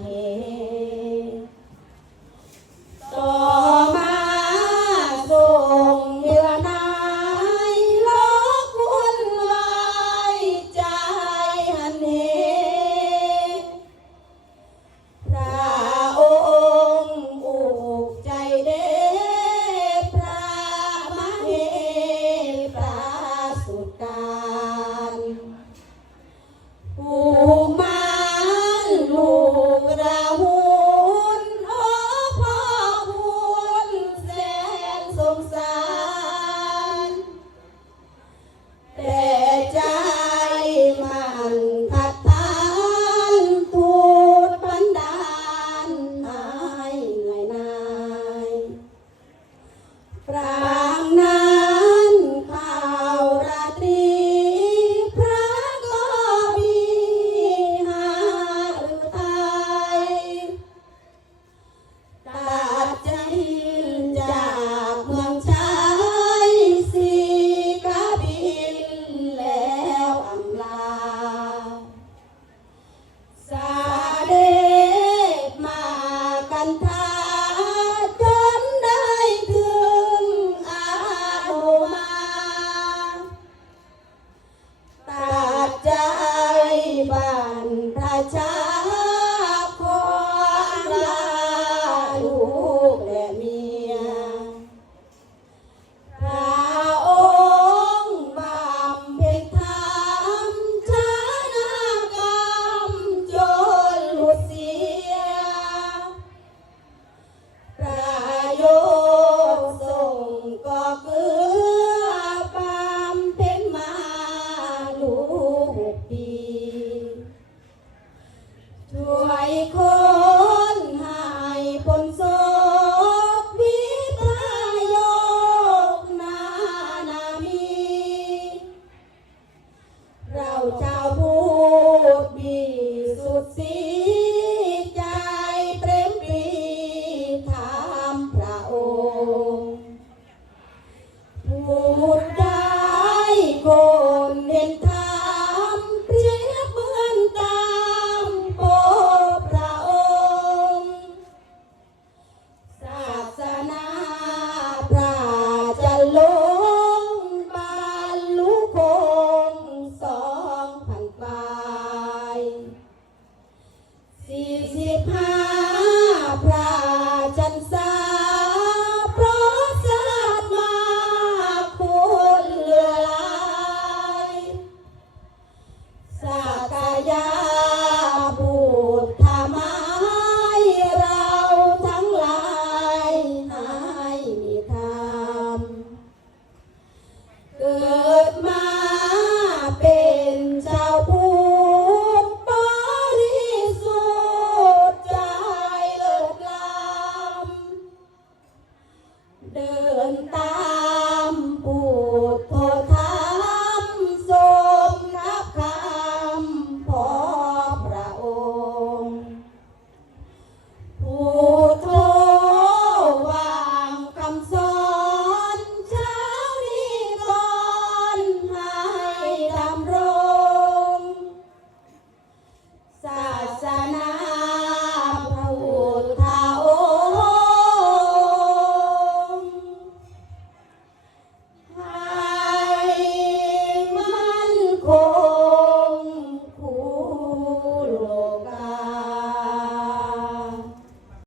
เหต่อมงเยื่อนายลอกวนวายใจหันเหพระองค์อุกใจเด้พระมเหพระสุดการ Oh.